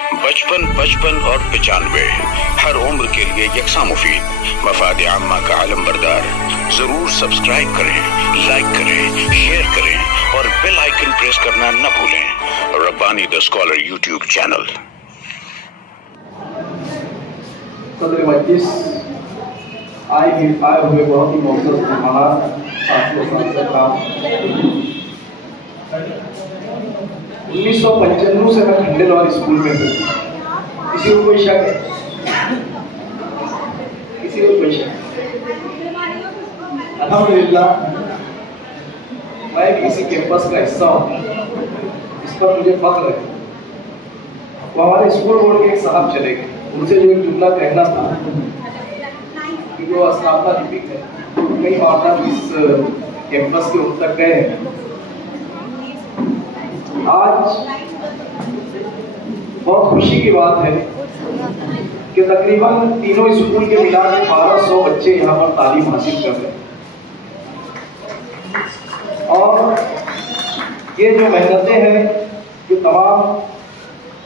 बचपन 55 और 95 हर उम्र के लिए यकसा मुफीद, मफाद आम्मा का आलम बरदार। जरूर सब्सक्राइब करें, लाइक करें, शेयर करें और बेल आइकन प्रेस करना न भूलें। Rabbani the scholar YouTube channel. सदर मजलिस आए हुए बहुत ही मौसम मेहमान साथियों साथ 1995 से मैं खंडेलवाल स्कूल में हूँ। किसी को कोई शक है? किसी को कोई शक? अल्हम्दुलिल्लाह मैं किसी कैंपस का हिस्सा हूँ, इस पर मुझे फख्र है। वो हमारे स्कूल बोर्ड के एक साहब चले गए, उनसे जो एक जुमला कहना था कि जो स्थापना लिपिक है, कई बार इस कैंपस के उन तक गए हैं। आज बहुत खुशी की बात है कि तकरीबन तीनों स्कूल के मिला के 1200 बच्चे यहाँ पर तालीम हासिल कर रहे हैं। और ये जो मेहनतें हैं, जो तमाम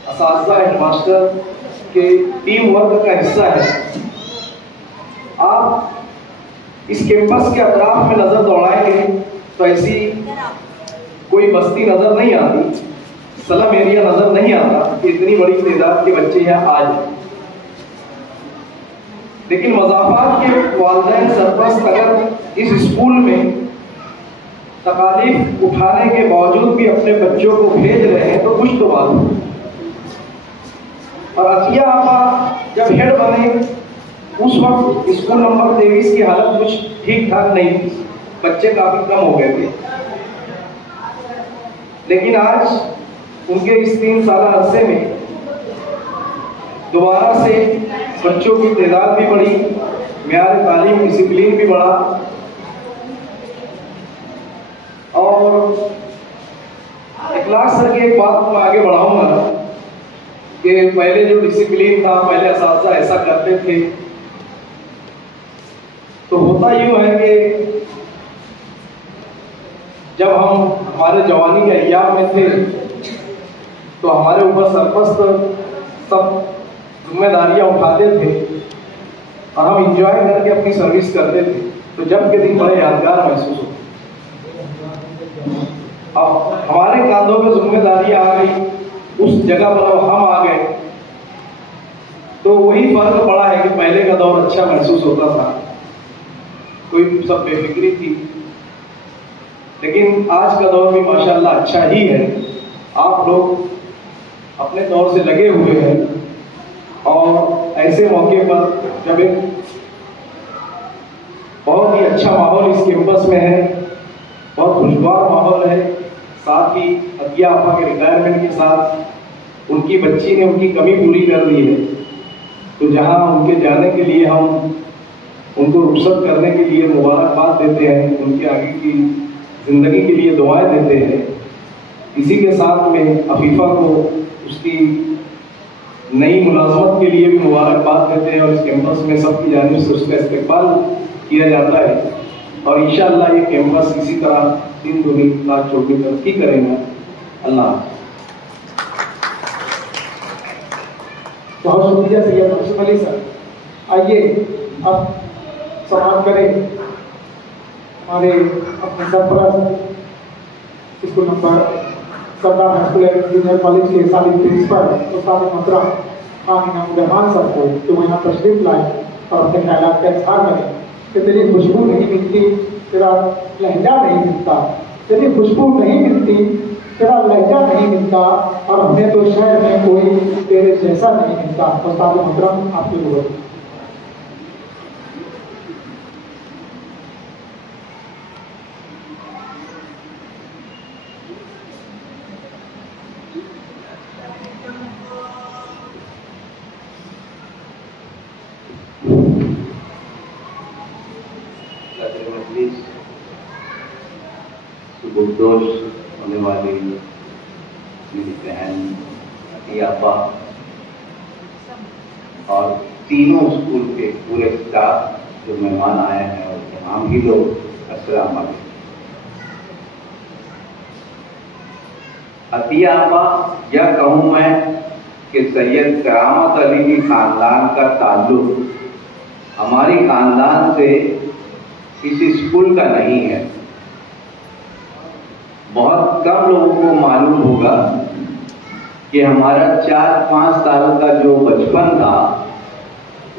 असातिज़ा हेडमास्टर के टीम वर्क का हिस्सा है। आप इस कैंपस के अतराफ में नजर दौड़ाएंगे तो ऐसी कोई बस्ती नजर नहीं आती, स्लम एरिया नजर नहीं आता कि इतनी बड़ी तादाद के बच्चे यहाँ आ जाए। लेकिन मज़ाफ़ात के वालिदैन सरपरस्त अगर इस स्कूल में तकालीफ उठाने के बावजूद भी अपने बच्चों को भेज रहे हैं तो कुछ तो बात है। और अतिया आपा जब हेड बने उस वक्त स्कूल नंबर 23 की हालत कुछ ठीक ठाक नहीं थी, बच्चे काफी कम हो गए थे। लेकिन आज उनके इस 3 साल अरसे में दोबारा से बच्चों की तादाद भी बढ़ी, म्यार तालीम डिसिप्लिन भी बढ़ा। और इखलास सर की एक बात मैं आगे बढ़ाऊंगा कि पहले जो डिसिप्लिन था, पहले असातिज़ा ऐसा करते थे, तो होता यूं है कि जब हम हमारे जवानी के अय्याम में थे तो हमारे ऊपर सरपरस्त सब जिम्मेदारियां उठाते थे और हम इंजॉय करके अपनी सर्विस करते थे। तो जब के दिन बड़े यादगार महसूस होते। अब हमारे कांधों पे जिम्मेदारियां आ गई, उस जगह पर अब हम आ गए, तो वही फर्क पड़ा है कि पहले का दौर अच्छा महसूस होता था, कोई सब बेफिक्री थी। लेकिन आज का दौर भी माशाल्लाह अच्छा ही है। आप लोग अपने दौर से लगे हुए हैं और ऐसे मौके पर जब एक बहुत ही अच्छा माहौल इस कैंपस में है, बहुत खुशगवार माहौल है, साथ ही अतिया आपा के रिटायरमेंट के साथ उनकी बच्ची ने उनकी कमी पूरी कर दी है, तो जहां उनके जाने के लिए हम उनको रुखसत करने के लिए मुबारकबाद देते हैं, उनके आगे की जिंदगी के लिए दुआएं देते हैं। इसी के साथ में अफीफा को उसकी नई मुलाजमत के लिए भी मुबारकबाद देते हैं और इस कैंपस में सबकी जानिब से उसका इस्तेकबाल किया जाता है। और इंशाअल्लाह ये कैंपस इसी तरह दिन दुनी रात चौकी तरक्की करेगा। अल्लाह। बहुत शुक्रिया सैयद यूसुफ अली सर। आइए अब समाप्त करें हमारे अपने सरपरस्त स्कूल नंबर सरदार हाई स्कूल जूनियर कॉलेज के साबिक प्रिंसिपल उस्ताद मोहतरम आमिना रहमान सर को तो यहाँ तशरीफ लाए और अपने ख्यालात का इजहार करें कि तेरी खुशबू नहीं मिलती, तेरा लहजा नहीं मिलता, तेरी खुशबू नहीं मिलती, तेरा लहजा नहीं मिलता, और हमें तो शहर में कोई तेरे जैसा नहीं मिलता। उस्ताद मोहतरम आपकी जरूरत। सुबुहदोश होने वाली मेरी बहन अतियापा और तीनों स्कूल के पूरे स्टाफ जो मेहमान आए हैं और तमाम ही लोग, अस्सलाम वालेकुम। अतियापा यह कहूँ मैं कि सैयद करामत अली की खानदान का ताल्लुक हमारी खानदान से इस स्कूल का नहीं है। बहुत कम लोगों को मालूम होगा कि हमारा 4-5 साल का जो बचपन था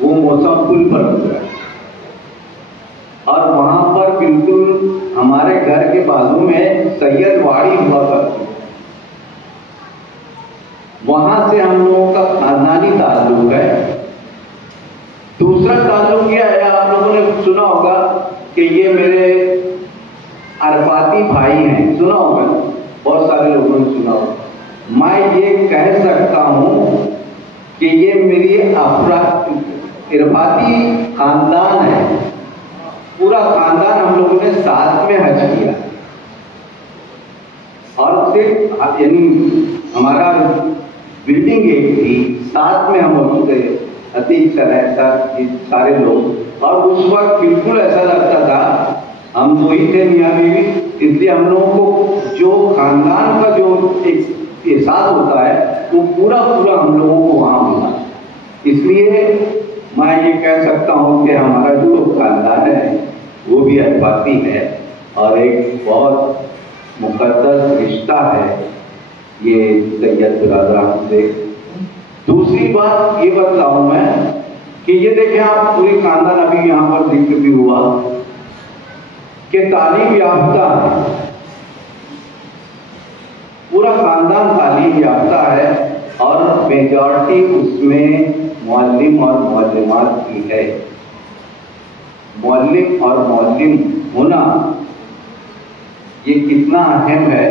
वो मौसम पुल पर गुजरा और वहां पर बिल्कुल हमारे घर के बाजू में सैयद वाड़ी हुआ करती, वहां से हम लोगों का खानदानी ताल्लुक है। दूसरा ताल्लुक यह है, आप लोगों ने सुना होगा कि ये मेरे अरबाती भाई हैं, सुना होगा, बहुत सारे लोगों ने सुना होगा। मैं ये कह सकता हूं कि ये मेरी इरफाती खानदान है। पूरा खानदान हम लोगों ने साथ में हज किया और सिर्फ यानी हमारा बिल्डिंग एक थी, साथ में हम लोग थे, अतीक सर सारे लोग। और उस वक्त बिल्कुल ऐसा लगता था हम दो ही थे मियाँ बीवी, इसलिए हम लोगों को जो खानदान का जो एक एहसास होता है वो पूरा हम लोगों को वहां मिला। इसलिए मैं ये कह सकता हूँ कि हमारा जो खानदान है वो भी अरबाती है और एक बहुत मुकद्दस रिश्ता है ये सैयद बिरादरान से। दूसरी बात ये बताऊं मैं कि ये देखें आप, पूरी खानदान अभी यहाँ पर जिक्र भी हुआ कि तालीम याफ्ता है, पूरा खानदान तालीम याफ्ता है और मेजॉरिटी उसमें मुअल्लिम और मुअल्लिमात की है। मुअल्लिम और मुअल्लिम होना ये कितना अहम है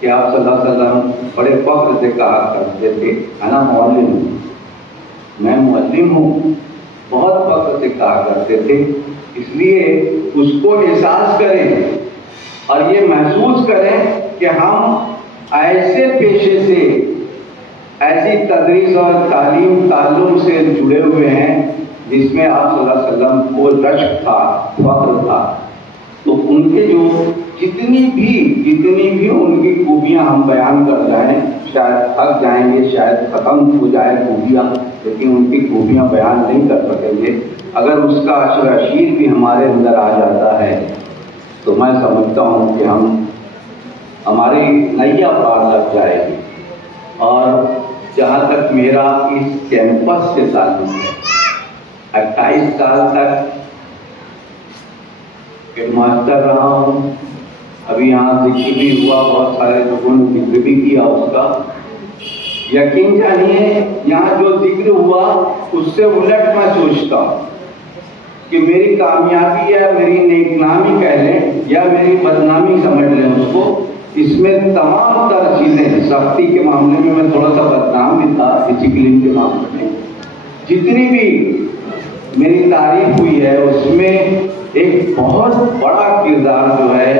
कि आप सल्लल्लाहु अलैहि वसल्लम बड़े फख्र से कहा करते थे, अना मुअल्लिम, मैं मुअल्लिम हूँ, बहुत फख्र से कहा करते थे। इसलिए उसको एहसास करें और ये महसूस करें कि हम ऐसे पेशे से, ऐसी तदरीस और ताल्लुम से जुड़े हुए हैं जिसमें आप सल्लल्लाहु अलैहि वसल्लम को रश्क था, फख्र था। तो उनके जो जितनी भी उनकी खूबियां हम बयान कर जाएं, शायद थक जाएंगे, शायद खत्म हो जाए खूबियां, लेकिन उनकी खूबियां बयान नहीं कर सकेंगे। अगर उसका अशर भी हमारे अंदर आ जाता है तो मैं समझता हूँ कि हमारी नैया पार लग जाएगी। और जहाँ तक मेरा इस कैंपस से ताल्लुक है, 28 साल तक हेडमास्टर रहा हूँ। अभी यहाँ जिक्र भी हुआ, बहुत सारे लोगों ने जिक्र भी किया उसका। यकीन जानिए यहाँ जो जिक्र हुआ उससे उलट मैं सोचता हूँ कि मेरी कामयाबी या मेरी नेकनामी कह लें या मेरी बदनामी समझ लें उसको, इसमें तमाम तर चीजें, सख्ती के मामले में मैं थोड़ा सा बदनाम भी था, डिसिप्लिन के मामले में जितनी भी मेरी तारीफ हुई है उसमें एक बहुत बड़ा किरदार जो है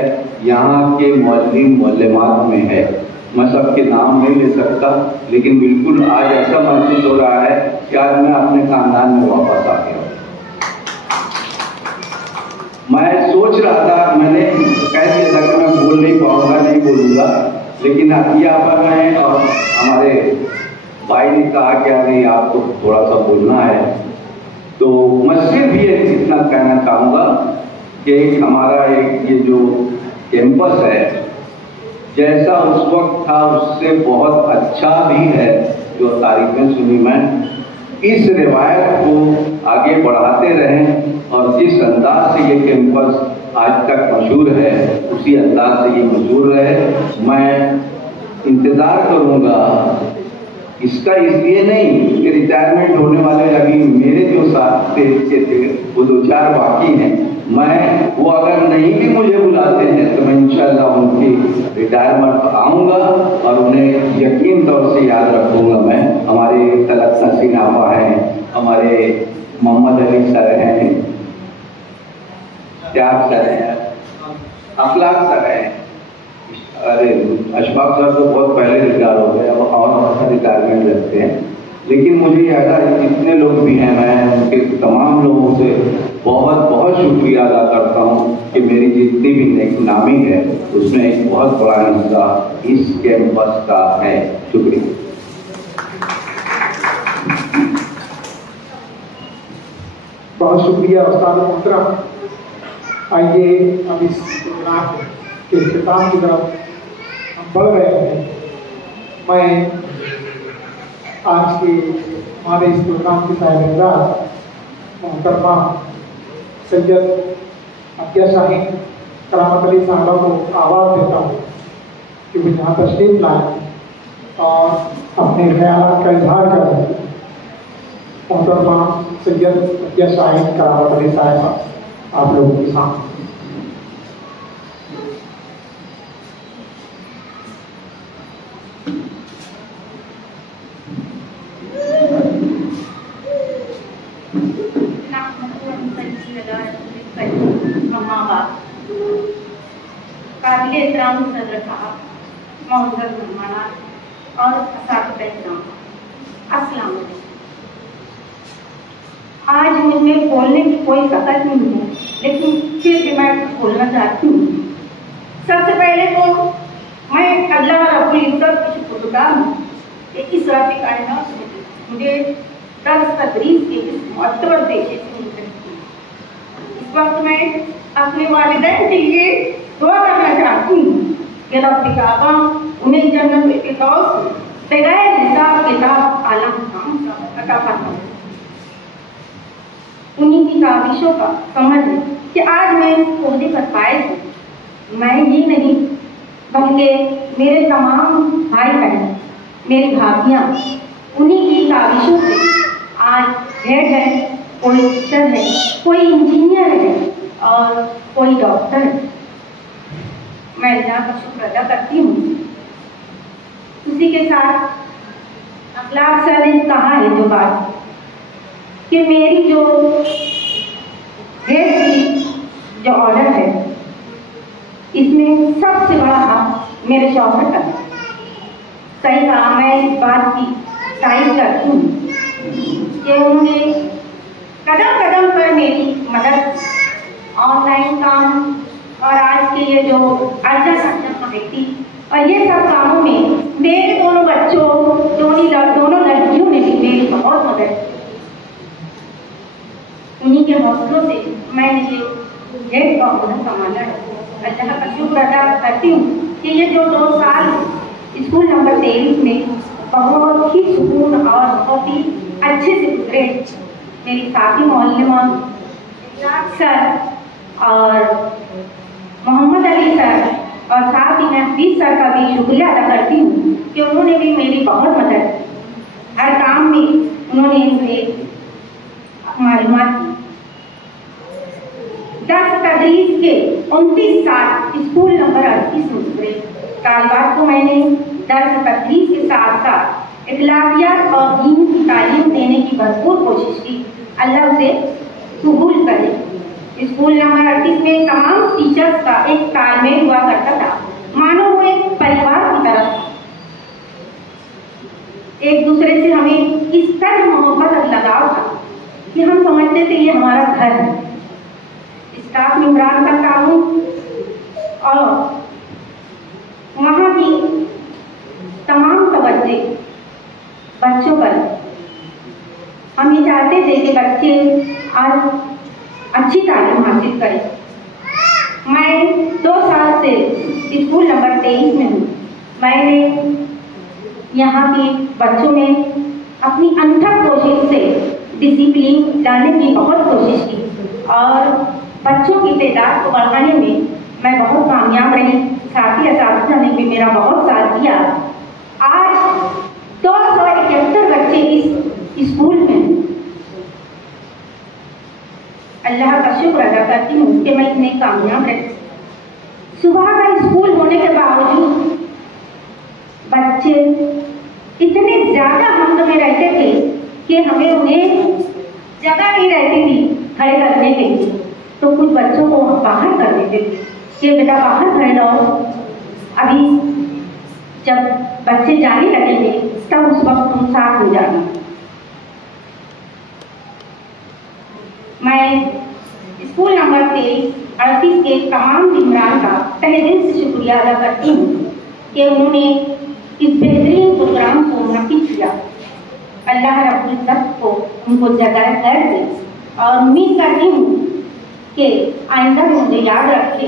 यहाँ के मुअल्लिम मुअल्लिमात में है। मैं सबके नाम नहीं ले सकता, लेकिन बिल्कुल आज ऐसा महसूस हो रहा है कि आज मैं अपने खानदान में वापस आ गया। मैं सोच रहा था, मैंने कह दिया था कि मैं बोल नहीं पाऊंगा, नहीं बोलूंगा, लेकिन अतिया पर मैं और हमारे भाई ने कहा कि अरे आपको थोड़ा सा बोलना है, तो मैं सिर्फ ये इतना कहना चाहूँगा कि हमारा एक ये जो कैंपस है जैसा उस वक्त था उससे बहुत अच्छा भी है। जो तारीफें सुनी मैं, इस रिवायत को आगे बढ़ाते रहें और जिस अंदाज से ये कैंपस आज तक मशहूर है उसी अंदाज से ये मशहूर रहे। मैं इंतज़ार करूँगा इसका, इसलिए नहीं कि रिटायरमेंट होने वाले अभी मेरे जो साथ थे वो 2-4 बाकी हैं, मैं वो अगर नहीं भी मुझे बुलाते हैं तो मैं इंशाल्लाह उनकी रिटायरमेंट आऊँगा और उन्हें यकीन तौर से याद रखूँगा। मैं हमारे तलत नसीन आपा हैं, हमारे मोहम्मद अली सर हैं, त्याग सर हैं, अखलाक सर हैं, अरे अशफाक सर तो बहुत पहले रिटायर हो गए, अब और रिटायरमेंट रखते हैं। लेकिन मुझे याद है जितने लोग भी हैं, मैं उनके तमाम लोगों से बहुत बहुत शुक्रिया अदा करता हूँ कि मेरी जितनी भी नेकनामी है उसमें एक बहुत बड़ा हिस्सा इस कैंपस का है। शुक्रिया। बहुत शुक्रिया उस्ताद मोहतरम। आइए अब इस प्रोग्राम के इख्तिताम की तरफ हम बढ़ रहे हैं। मैं आज के हमारे इस प्रोग्राम की साहिबजाद मोहतरमा सैयद अतिया शाहीन करामत अली साहबा को आवाज़ देता हूँ कि वो यहाँ तशरीफ लाएँ और अपने ख्याल का इजहार करें। मोहतरमा सैयद अतिया शाहीन करामत अली साहबा आप लोगों के सामने। काबिल एहतराम सदर साहब, मोहम्मद मेहमान और असातिज़ा इकराम, अस्सलाम वालेकुम। आज मुझमें बोलने की कोई ताकत नहीं है, लेकिन फिर भी मैं कुछ बोलना चाहती हूँ। सबसे पहले तो मैं अल्लाह रब्बुल इज़्ज़त की शुक्रगुज़ार हूँ कि इस रब्बे कायनात ने मुझे दर्स तदरीस के इस मुअत्तबर पेशे से मुंतखब किया। इस वक्त मैं अपने वालिदैन के लिए दुआ करना चाहती हूँ कि रब्बे काबा उन्हें जन्नत फिरदौस बगैर हिसाब किताब आला मकाम अता फरमाए। उन्हीं की काविशों का समझ है कि आज मैं इस ओहदे पर फायज हूँ। मैं ही नहीं बल्कि मेरे तमाम भाई बहन, मेरी भाभियाँ उन्हीं की काविशों से आज हेड है, कोई टीचर है, कोई इंजीनियर है और कोई डॉक्टर है। मैं अल्लाह का शुक्र अदा करती हूँ। उसी के साथ अखलाक सर ने कहा है जो बात कि मेरी जो हेड की जो ऑर्डर है इसमें सबसे बड़ा हाथ मेरे शौहर का है। सही कहा, मैं इस बात की तारीफ करती हूँ कि उन्होंने कदम कदम पर मेरी मदद, ऑनलाइन काम और आज के ये जो अर्जा संजम व्यक्ति और ये सब कामों में मेरे दोनों बच्चों, दोनों लड़कियों ने भी मेरी बहुत मदद की। उन्हीं के हौसलों से मैंने ये हेड का ओहदा संभाला है। अल्लाह का शुक्र अदा करती हूँ कि ये जो 2 साल स्कूल नंबर 23 में बहुत ही सुकून और बहुत ही अच्छे से गुजरे। मेरी साथी मोहल्लिमा सर और मोहम्मद अली सर और साथ ही मैं हफीज सर का भी शुक्रिया अदा करती हूँ कि उन्होंने भी मेरी बहुत मदद की। हर काम में उन्होंने मुझे मालूमात दी। दर्स तदरीस के 29 साल स्कूल नंबर 38 में गुजरे। तालिबात को मैंने दर्स तदरीस के साथ साथ इखलाकियात और दीन की तालीम देने की भरपूर कोशिश की। अल्लाह उसे कबूल करे। स्कूल नंबर 38 में तमाम टीचर्स का एक तालमेल हुआ करता था, मानो वो एक परिवार की तरह था। एक दूसरे से हमें इस तरह मोहब्बत और लगाव था कि हम समझते थे ये हमारा घर है। स्टाफ मेंबरान का ताउन और वहाँ की तमाम तवज्जो बच्चों पर। हम ये चाहते थे कि बच्चे आज अच्छी तालीम हासिल करें। मैं 2 साल से स्कूल नंबर 23 में हूँ। मैंने यहाँ के बच्चों में अपनी अनथक कोशिश से डिसिप्लिन लाने की बहुत कोशिश की और बच्चों की तादाद को बढ़ाने में मैं बहुत कामयाब रही। साथी असातिज़ा ने भी मेरा बहुत साथ दिया। आज 271 बच्चे इस स्कूल में। अल्लाह का शुक्र अदा करती हूँ कि मैं इतने कामयाब रही। सुबह का स्कूल होने के बावजूद बच्चे इतने ज़्यादा हमद में रहते थे कि हमें उन्हें जगह नहीं रहती थी खड़े करने के लिए। तो कुछ बच्चों को बाहर कर देते थे कि बेटा बाहर खड़े रहो, अभी जब बच्चे जाने लगेंगे तब उस वक्त तुम साथ हो जाना। मैं स्कूल नंबर 38 के तमाम जिम्मेदार का तहे दिल से शुक्रिया अदा करती हूँ कि उन्होंने इस बेहतरीन प्रोग्राम को मुनक्किद किया। अल्लाह रब्बुल इज़्ज़त को उनको जज़ाए खैर दे। और उम्मीद करती हूँ कि आइंदा भी मुझे याद रखे।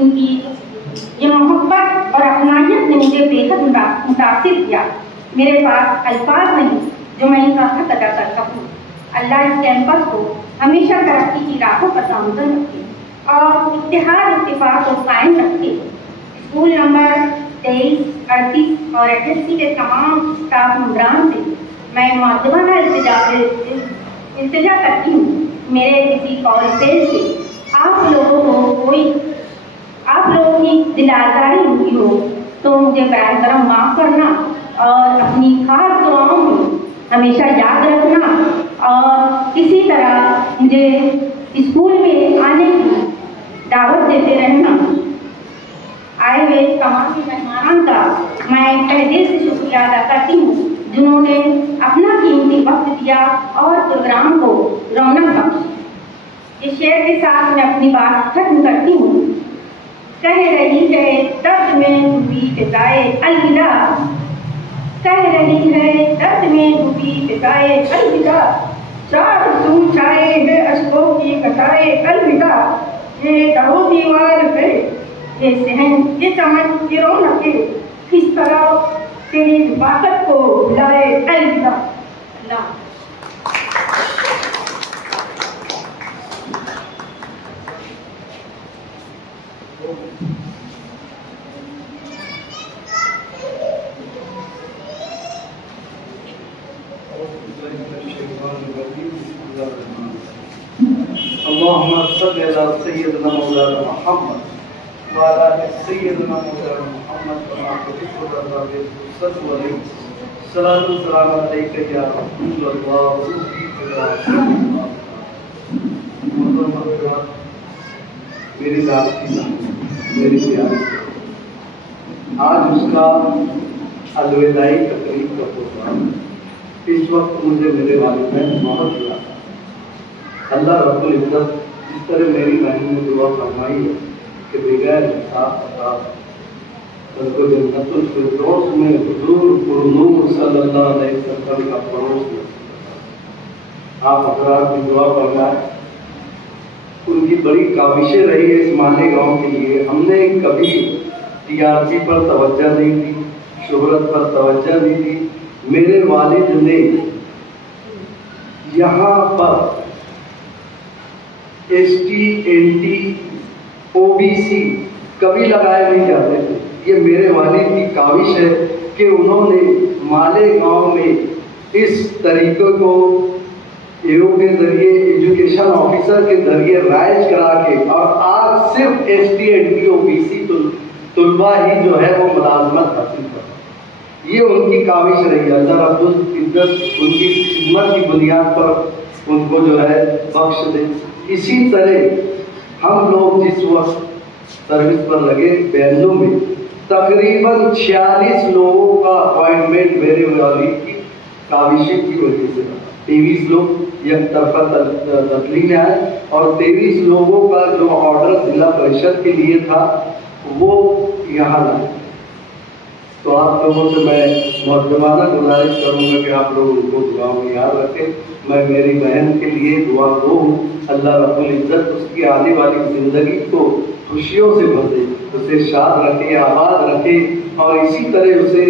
उनकी ये मोहब्बत और अपनायत ने मुझे बेहद मुतासिर किया। मेरे पास अल्फाज नहीं जो मैं इनका हक अदा कर सकूँ। अल्लाह इस कैंपस को हमेशा तरक्की की राहों पर गामजन रखे और इत्तेहाद इत्तेफाक को कायम रखे। स्कूल नंबर 23, 38 और HSC के तमाम स्टाफ मेंबरान से मैं मुअद्दबाना इल्तिजा करती हूँ, मेरे किसी कॉल फेल से आप लोगों की दिल आज़ारी हुई हो तो मुझे बराए करम माफ़ करना और अपनी खास दुआओं में हमेशा याद रखना और इसी तरह मुझे स्कूल में आने की दावत देते रहना। आए हुए तमाम मेहमानों का मैं तहे दिल से शुक्रिया अदा करती हूँ जिन्होंने अपना कीमती वक्त दिया और प्रोग्राम को रौनक बख्शी। इस शेर के साथ मैं अपनी बात खत्म करती हूँ। कह रही है दर्द में डूबी फिजाए अलविदा, कह रही है दर्द में डूबी फिजाए अलविदा, चार तुम छाए है अशकों की कटाए अलविदा, ये दरो दीवार पे ये सहन ये चमन ये रौनक किस तरह तेरी बात को बुलाए अलविदा। अल्लाह अल्लाहुम्मा सल्लि अला सय्यिदिना मौलाना मुहम्मद व अला सय्यिदिना मौलाना मुहम्मद कमा तुहिब्बु सल्लल्लाहु अलैहि सलातु सलाम अलैका या रसूलल्लाह व मेरी दास्ती मेरी प्यारी, आज उसका अलविदाई तकरीब का प्रोग्राम। इस वक्त मुझे मेरे वालिदैन बहुत याद। अल्लाह रब्बुल इज्जत जिस तरह मेरी बहन ने दुआ फरमाई है कि बगैर हिसाब उनको जन्नतुल फिरदौस में हुजूर पुरनूर सल्लल्लाहु अलैहि वसल्लम का पड़ोस में आप हज़रात की दुआ फरमाए। उनकी बड़ी काविशें रही है इस मालेगांव के लिए। हमने कभी टीआरपी पर तवज्जो नहीं दी, शोहरत पर तवज्जो नहीं दी। मेरे वालिद ने यहाँ पर ST, NT, OBC कभी लगाए नहीं जाते थे। ये मेरे वालिद की काविश है कि उन्होंने मालेगांव में इस तरीके को AO के जरिए, एजुकेशन ऑफिसर के जरिए राइज करा के और आज सिर्फ ST, NT, OBC तुलबा ही जो है वो मुलाजमत हासिल कर। ये उनकी काविश रही है। अल्लाह रब्बुल इज्जत उनकी खिदमत की बुनियाद पर उनको जो है बख्श दे। इसी तरह हम लोग जिस वक्त सर्विस पर लगे बहनों में तकरीबन 46 लोगों का अपॉइंटमेंट मेरे वाली की काविशें की वजह से 23 लोग एक तरफा तब्दीली में आए और 23 लोगों का जो ऑर्डर जिला परिषद के लिए था वो यहाँ लाए। तो आप लोगों से मैं मुअद्दबाना गुजारिश करूँगा कि आप लोग उनको दुआओं में याद रखें। मैं मेरी बहन के लिए दुआ गो हूँ। अल्लाह रब्बुल इज्जत उसकी आने वाली ज़िंदगी को खुशियों से भर दे, उसे शाद रखे, आबाद रखे और इसी तरह उसे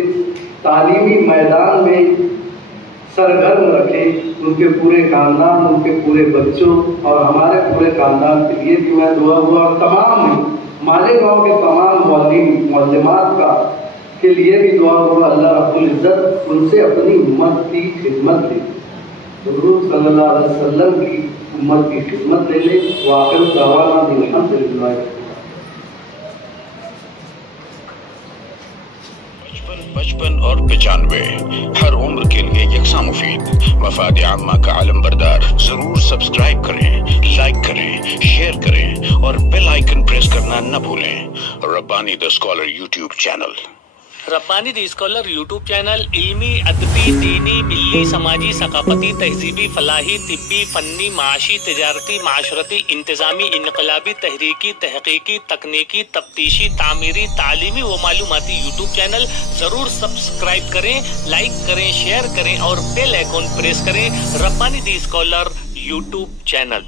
तालीमी मैदान में सरगर्म रखे। उनके पूरे खानदान, उनके पूरे बच्चों और हमारे पूरे खानदान के लिए भी मैं दुआ हुआ और तमाम मालेगांव के तमाम मुअल्लिमात का के लिए भी दुआ हुआ। अल्लाह रब्बुल इज्जत उनसे अपनी उम्मत की खिदमत ले, हुजूर सल्लल्लाहु अलैहि वसल्लम की उम्मत की खिदमत ले ले। वाक़िअ दवाना अल्हम्दुलिल्लाह। बचपन और 95 हर उम्र के लिए यकसा मुफीद। मफाद आम्मा का आलम बरदार। जरूर सब्सक्राइब करें, लाइक करें, शेयर करें और बेल आइकन प्रेस करना न भूलें। Rabbani the scholar YouTube channel. Rabbani the scholar YouTube channel इल्मी, अदबी, दीनी, मिल्ली, समाजी, सकाफती, तहजीबी, फलाही, तिब्बी, फन्नी, माशी, तिजारती, माशरती, इंतजामी, इनकलाबी, तहरीकी, तहकीकी, तकनीकी, तफ्तीशी, तामीरी, तालीमी व मालूमाती यूट्यूब चैनल जरूर सब्सक्राइब करें, लाइक करें, शेयर करें और बेल आइकन प्रेस करें। Rabbani the scholar YouTube channel.